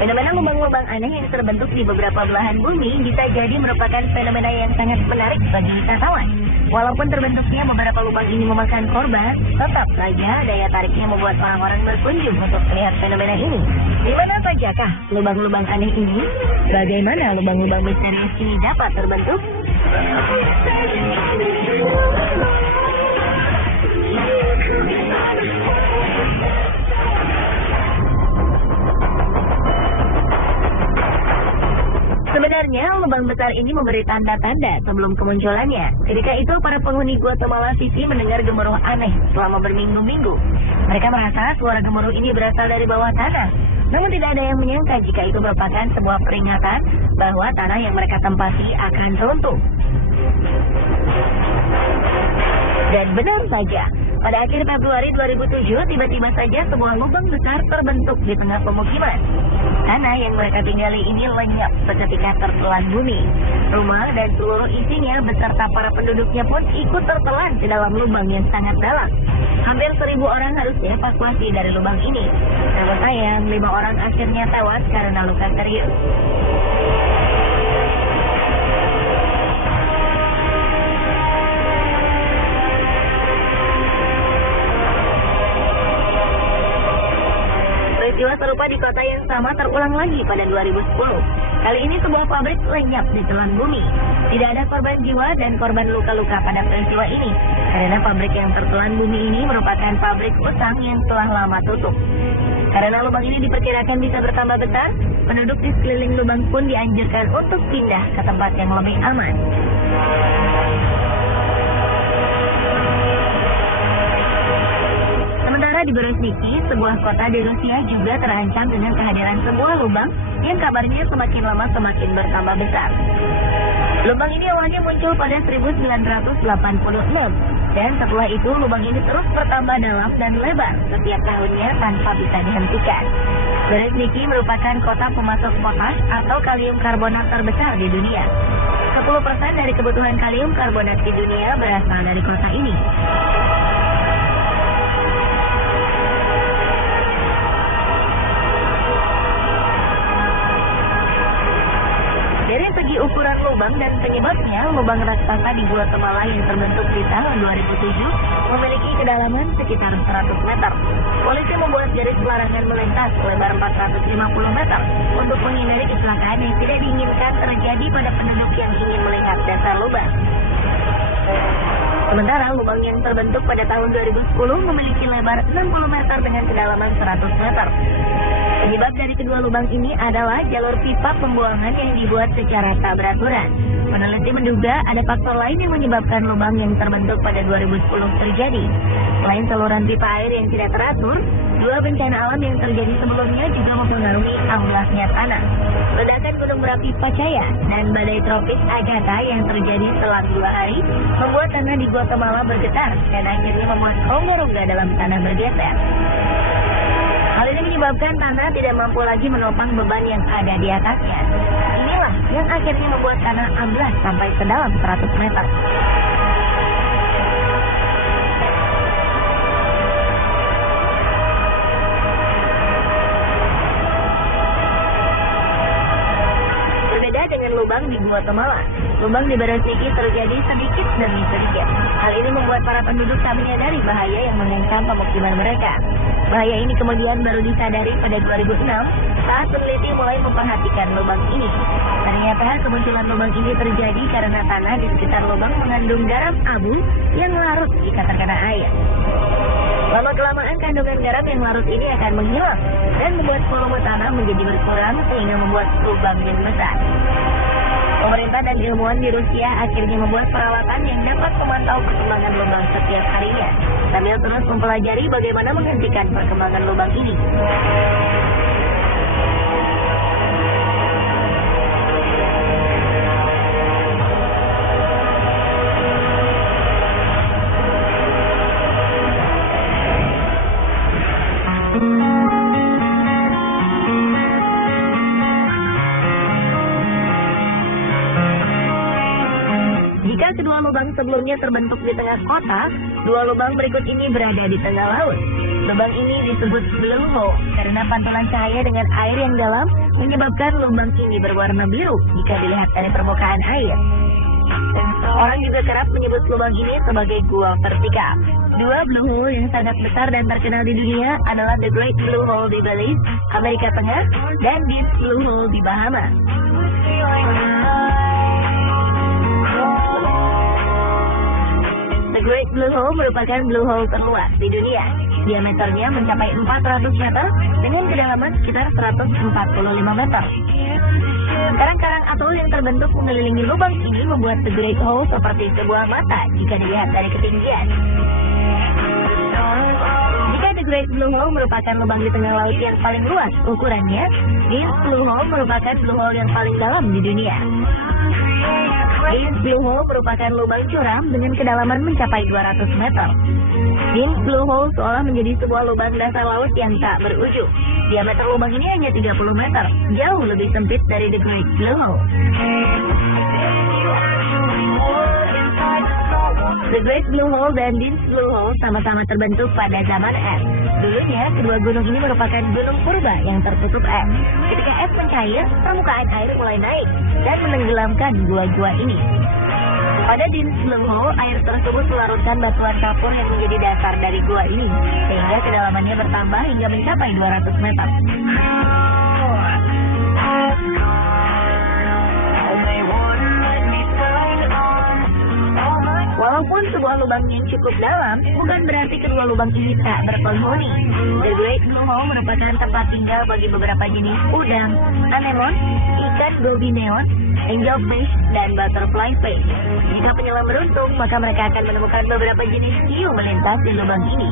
Fenomena lubang-lubang aneh yang terbentuk di beberapa belahan bumi bisa jadi merupakan fenomena yang sangat menarik bagi wisatawan. Walaupun terbentuknya beberapa lubang ini memakan korban, tetap saja daya tariknya membuat orang-orang berkunjung untuk melihat fenomena ini. Di mana sajakah lubang-lubang aneh ini? Bagaimana lubang-lubang misterius ini dapat terbentuk? Sebenarnya, lubang besar ini memberi tanda-tanda sebelum kemunculannya. Ketika itu, para penghuni Guatemala City mendengar gemuruh aneh selama berminggu-minggu. Mereka merasa suara gemuruh ini berasal dari bawah tanah. Namun tidak ada yang menyangka jika itu merupakan sebuah peringatan bahwa tanah yang mereka tempati akan runtuh. Dan benar saja, pada akhir Februari 2007, tiba-tiba saja sebuah lubang besar terbentuk di tengah pemukiman. Tanah yang mereka tinggali ini lenyap seketika tertelan bumi. Rumah dan seluruh isinya beserta para penduduknya pun ikut tertelan ke dalam lubang yang sangat dalam. Hampir 1.000 orang harus dievakuasi dari lubang ini. Namun sayang, 5 orang akhirnya tewas karena luka serius. Peristiwa serupa di kota yang sama terulang lagi pada 2010. Kali ini sebuah pabrik lenyap di telan bumi. Tidak ada korban jiwa dan korban luka-luka pada peristiwa ini, karena pabrik yang tertelan bumi ini merupakan pabrik utang yang telah lama tutup. Karena lubang ini diperkirakan bisa bertambah besar, penduduk di sekeliling lubang pun dianjurkan untuk pindah ke tempat yang lebih aman. Di Berezhniki, sebuah kota di Rusia juga terancam dengan kehadiran sebuah lubang yang kabarnya semakin lama semakin bertambah besar. Lubang ini awalnya muncul pada 1986, dan setelah itu lubang ini terus bertambah dalam dan lebar setiap tahunnya tanpa bisa dihentikan. Berezhniki merupakan kota pemasok potas atau kalium karbonat terbesar di dunia. 10% dari kebutuhan kalium karbonat di dunia berasal dari kota ini. Dari segi ukuran lubang dan penyebabnya, lubang raksasa di Guatemala yang terbentuk di tahun 2007 memiliki kedalaman sekitar 100 meter. Polisi membuat garis pelarangan melintas lebar 450 meter untuk menghindari kecelakaan yang tidak diinginkan terjadi pada penduduk yang ingin melihat dasar lubang. Sementara lubang yang terbentuk pada tahun 2010 memiliki lebar 60 meter dengan kedalaman 100 meter. Penyebab dari kedua lubang ini adalah jalur pipa pembuangan yang dibuat secara tak beraturan. Peneliti menduga ada faktor lain yang menyebabkan lubang yang terbentuk pada 2010 terjadi. Selain saluran pipa air yang tidak teratur, dua bencana alam yang terjadi sebelumnya juga mempengaruhi amblasnya tanah. Ledakan gunung berapi Pacaya dan badai tropis Agatha yang terjadi selang 2 hari membuat tanah di Guatemala bergetar dan akhirnya membuat rongga-rongga dalam tanah bergeser. Hal ini menyebabkan tanah tidak mampu lagi menopang beban yang ada di atasnya. Inilah yang akhirnya membuat tanah amblas sampai sedalam 100 meter. Berbeda dengan lubang di Guatemala, lubang di Berezhniki terjadi sedikit demi sedikit. Hal ini membuat para penduduk tak menyadari bahaya yang mengancam pemukiman mereka. Bahaya ini kemudian baru disadari pada 2006 saat peneliti mulai memperhatikan lubang ini. Ternyata kemunculan lubang ini terjadi karena tanah di sekitar lubang mengandung garam abu yang larut jika terkena air. Lama-kelamaan kandungan garam yang larut ini akan menghilang dan membuat volume tanah menjadi berkurang sehingga membuat lubang yang besar. Pemerintah dan ilmuwan di Rusia akhirnya membuat peralatan yang dapat memantau perkembangan lubang setiap harinya, sambil terus mempelajari bagaimana menghentikan perkembangan lubang ini. Kedua lubang sebelumnya terbentuk di tengah kota, dua lubang berikut ini berada di tengah laut. Lubang ini disebut blue hole karena pantulan cahaya dengan air yang dalam menyebabkan lubang ini berwarna biru jika dilihat dari permukaan air. Orang juga kerap menyebut lubang ini sebagai gua vertikal. Dua blue hole yang sangat besar dan terkenal di dunia adalah The Great Blue Hole di Belize, Amerika Tengah, dan Deep Blue Hole di Bahama. The Great Blue Hole merupakan blue hole terluas di dunia. Diameternya mencapai 400 meter dengan kedalaman sekitar 145 meter. Karang-karang atol yang terbentuk mengelilingi lubang ini membuat The Great Hole seperti sebuah mata jika dilihat dari ketinggian. Jika The Great Blue Hole merupakan lubang di tengah laut yang paling luas ukurannya, Deep Blue Hole merupakan blue hole yang paling dalam di dunia. Deep Blue Hole merupakan lubang curam dengan kedalaman mencapai 200 meter. Deep Blue Hole seolah menjadi sebuah lubang dasar laut yang tak berujung. Diameter lubang ini hanya 30 meter, jauh lebih sempit dari The Great Blue Hole. The Great Blue Hole dan Deep Blue Hole sama-sama terbentuk pada zaman es. Dulunya, kedua gunung ini merupakan gunung purba yang tertutup es. Ketika es mencair, permukaan air mulai naik dan menenggelamkan gua-gua ini. Pada Deep Blue Hole, air tersebut melarutkan batuan kapur yang menjadi dasar dari gua ini, sehingga kedalamannya bertambah hingga mencapai 200 meter. Walaupun sebuah lubang yang cukup dalam, bukan berarti kedua lubang ini tak berpenghuni. The Great Blue Hole merupakan tempat tinggal bagi beberapa jenis udang, anemon, ikan gobi neon, angelfish, dan butterfly fish. Jika penyelam beruntung, maka mereka akan menemukan beberapa jenis hiu melintas di lubang ini.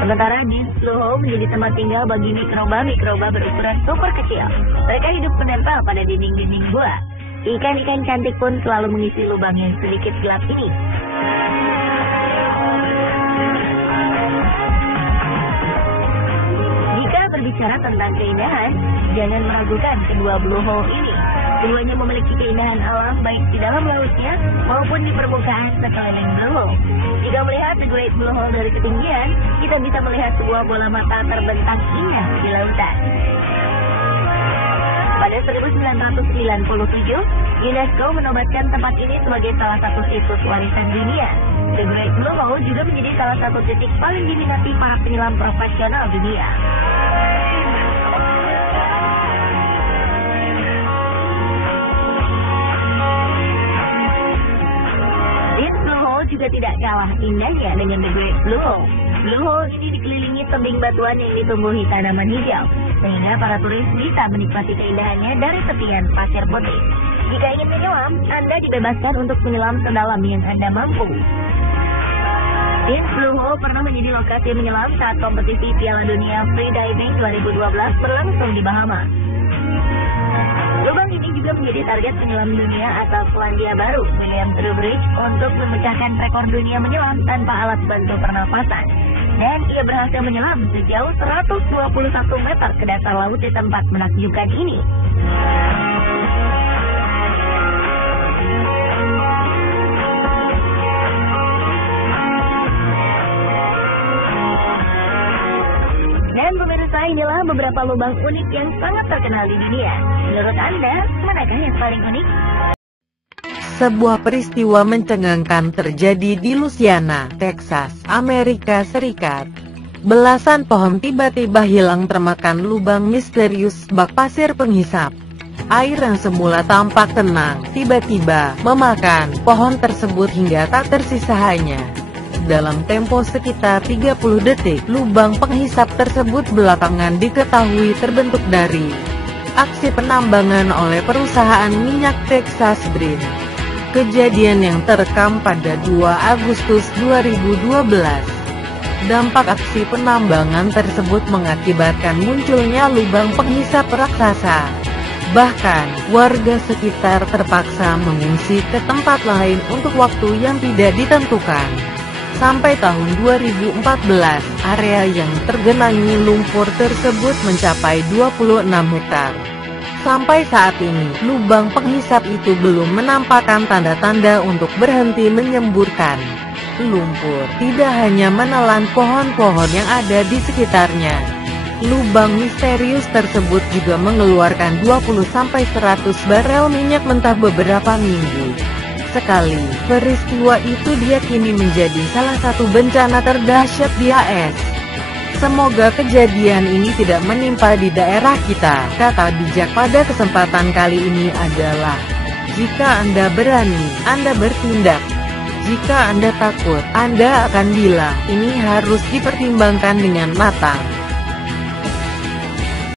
Sementara Deep Blue Hole menjadi tempat tinggal bagi mikroba-mikroba berukuran super kecil. Mereka hidup menempel pada dinding-dinding gua. Ikan-ikan cantik pun selalu mengisi lubang yang sedikit gelap ini. Jika berbicara tentang keindahan, jangan meragukan kedua blue hole ini. Keduanya memiliki keindahan alam baik di dalam lautnya maupun di permukaan sekeliling blue hole. Jika melihat The Great Blue Hole dari ketinggian, kita bisa melihat sebuah bola mata terbentang indah di lautan. Pada 1997, UNESCO menobatkan tempat ini sebagai salah satu situs warisan dunia. The Great Blue Hole juga menjadi salah satu titik paling diminati para penyelam profesional dunia. Deep Blue Hole juga tidak kalah indahnya dengan The Great Blue Hole. Blue Hole ini dikelilingi tebing batuan yang ditumbuhi tanaman hijau, sehingga para turis bisa menikmati keindahannya dari tepian pasir putih. Jika ingin menyelam, Anda dibebaskan untuk menyelam sedalam yang Anda mampu. Deep Blue Hole pernah menjadi lokasi menyelam saat kompetisi Piala Dunia Freediving 2012 berlangsung di Bahama. Lubang ini juga menjadi target penyelam dunia asal Selandia Baru, William Trowbridge, untuk memecahkan rekor dunia menyelam tanpa alat bantu pernapasan. Dan ia berhasil menyelam sejauh 121 meter ke dasar laut di tempat menakjubkan ini. Dan pemirsa, inilah beberapa lubang unik yang sangat terkenal di dunia. Menurut Anda, manakah yang paling unik? Sebuah peristiwa mencengangkan terjadi di Louisiana, Texas, Amerika Serikat. Belasan pohon tiba-tiba hilang termakan lubang misterius bak pasir penghisap. Air yang semula tampak tenang, tiba-tiba memakan pohon tersebut hingga tak tersisa hanya. Dalam tempo sekitar 30 detik, lubang penghisap tersebut belakangan diketahui terbentuk dari aksi penambangan oleh perusahaan minyak Texas Brin. Kejadian yang terekam pada 2 Agustus 2012. Dampak aksi penambangan tersebut mengakibatkan munculnya lubang penghisap raksasa. Bahkan, warga sekitar terpaksa mengungsi ke tempat lain untuk waktu yang tidak ditentukan. Sampai tahun 2014, area yang tergenangi lumpur tersebut mencapai 26 hektar. Sampai saat ini, lubang penghisap itu belum menampakkan tanda-tanda untuk berhenti menyemburkan. lumpur tidak hanya menelan pohon-pohon yang ada di sekitarnya. Lubang misterius tersebut juga mengeluarkan 20-100 barel minyak mentah beberapa minggu sekali. Peristiwa itu diyakini menjadi salah satu bencana terdahsyat di AS. Semoga kejadian ini tidak menimpa di daerah kita. Kata bijak pada kesempatan kali ini adalah, jika Anda berani, Anda bertindak. Jika Anda takut, Anda akan bilang, ini harus dipertimbangkan dengan matang.